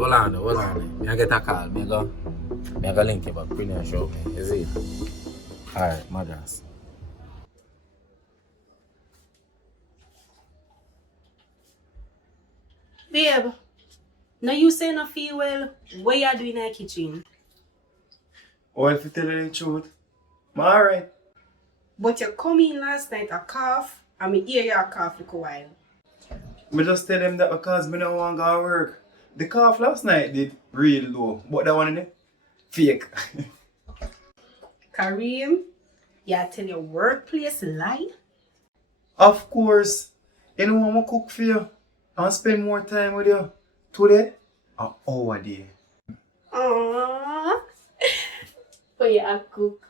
Hold on. I get a call. Me go link you back. Bring your show me. Is it? Alright, Madras. Babe, now you say no feel well. What you doing in the kitchen? Well, if you tell you the truth, I'm alright. But you come in last night a cough, and me hear you a cough for a while. I just tell them that because I don't want to go to work. The cough last night did real low, but that one in it, fake. Kareem, you tell your workplace lie? Of course, you know I'm going to cook for you and spend more time with you. Today, an hour a day. Aww. But you a cook.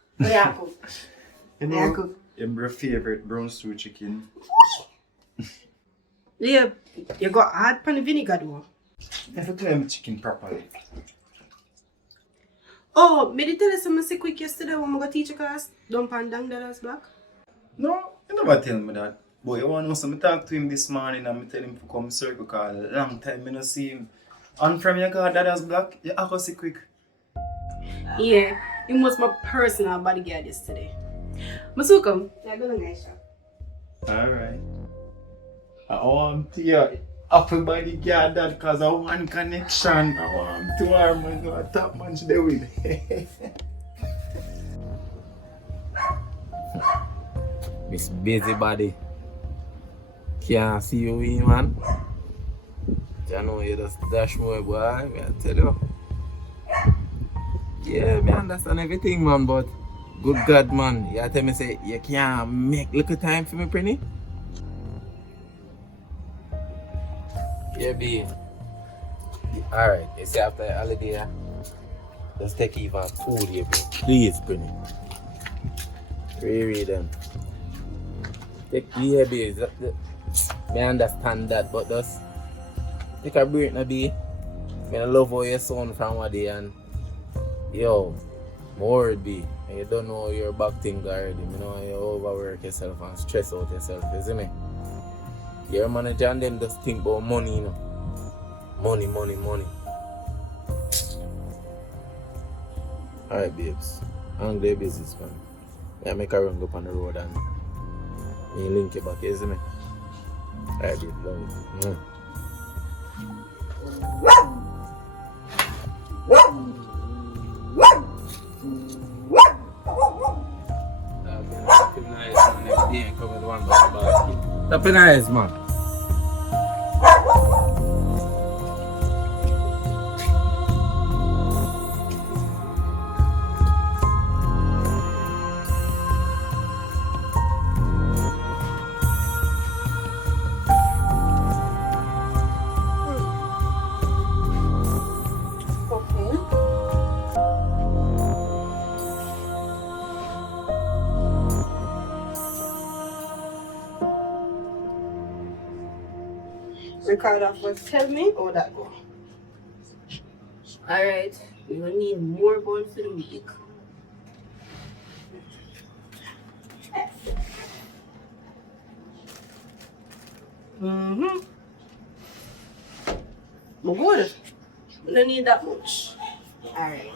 You know, your favorite brown stew chicken. Yeah, you got hard pan vinegar though. You have to clean chicken properly. Oh, me did tell you something so quick yesterday when I go teach a class. Don't pan down that black. No, you never tell me that. But you want to know something? I talked to him this morning and I tell him to come circle because long time I don't see him. And from your car, that black, you have to see quick. Yeah, he was my personal bodyguard yesterday. Masukum, I go to the nice shop. Alright. I want to hear upper bodyguard that because I want connection. I want to harmony to a top man today with. Miss Busybody. Can't see you in, man. I know you just dash more, boy. I tell you. Yeah, me understand everything, man, but good God, man. You tell me say you can't make little time for me, Penny? Yeah, B. Alright, you see after the holiday, just take even 2 days, bro. Please, Penny. Reread them. Take the B. I understand that, but just take a break, no B. I love how you sound from one day and yo, more B. And you don't know your back thing already. You know you overwork yourself and stress out yourself, you see me? Your manager and them just think about money, you know. Money. Alright, babes. I'm the business man. I make a run go up on the road and me link you back, you see me? Alright, babe, love it. That'd be nice, man. Record off what tell me how that go. Alright, we will need more bun for the week. But good. We don't need that much. Alright.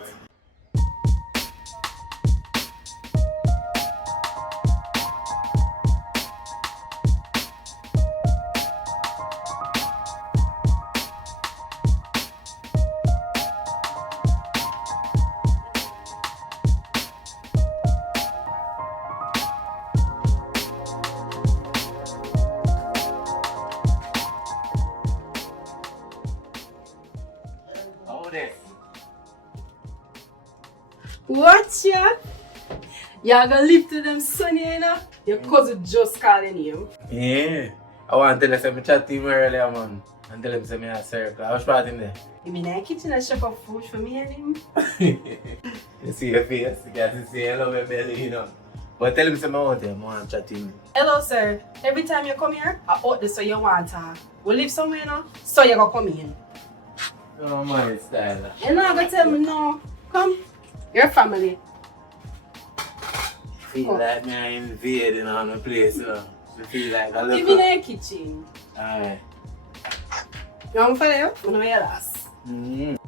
What ya? Y'all gonna live to them sunny, you know? Your cousin just calling you. Yeah. I want to tell you something chat to him earlier, man. And tell him something at circle. I was part in there. You mean in the kitchen and shop up food for me and him? You see your face, you can see hello my belly, you know. But tell him something out there, I want to chat to him. Hello, sir. Every time you come here, I out there so you want to. We live somewhere, you know? So you gonna come in. Oh, my style. You're not gonna tell me no. Come. Your family. Feel like me invading on the place, you know. I feel like I love Give me the kitchen. Alright. You want me to follow you? I know your last. Mm.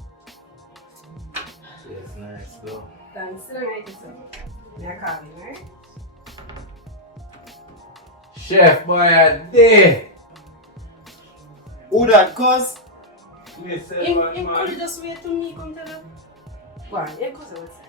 Yes, nice though. Thanks. Sit down right here, sir. May I call you, right? Chef boy a day. Who that, cuz? Yes, sir, Him could just wait till me come tell him. Go on, yeah, cause I would say.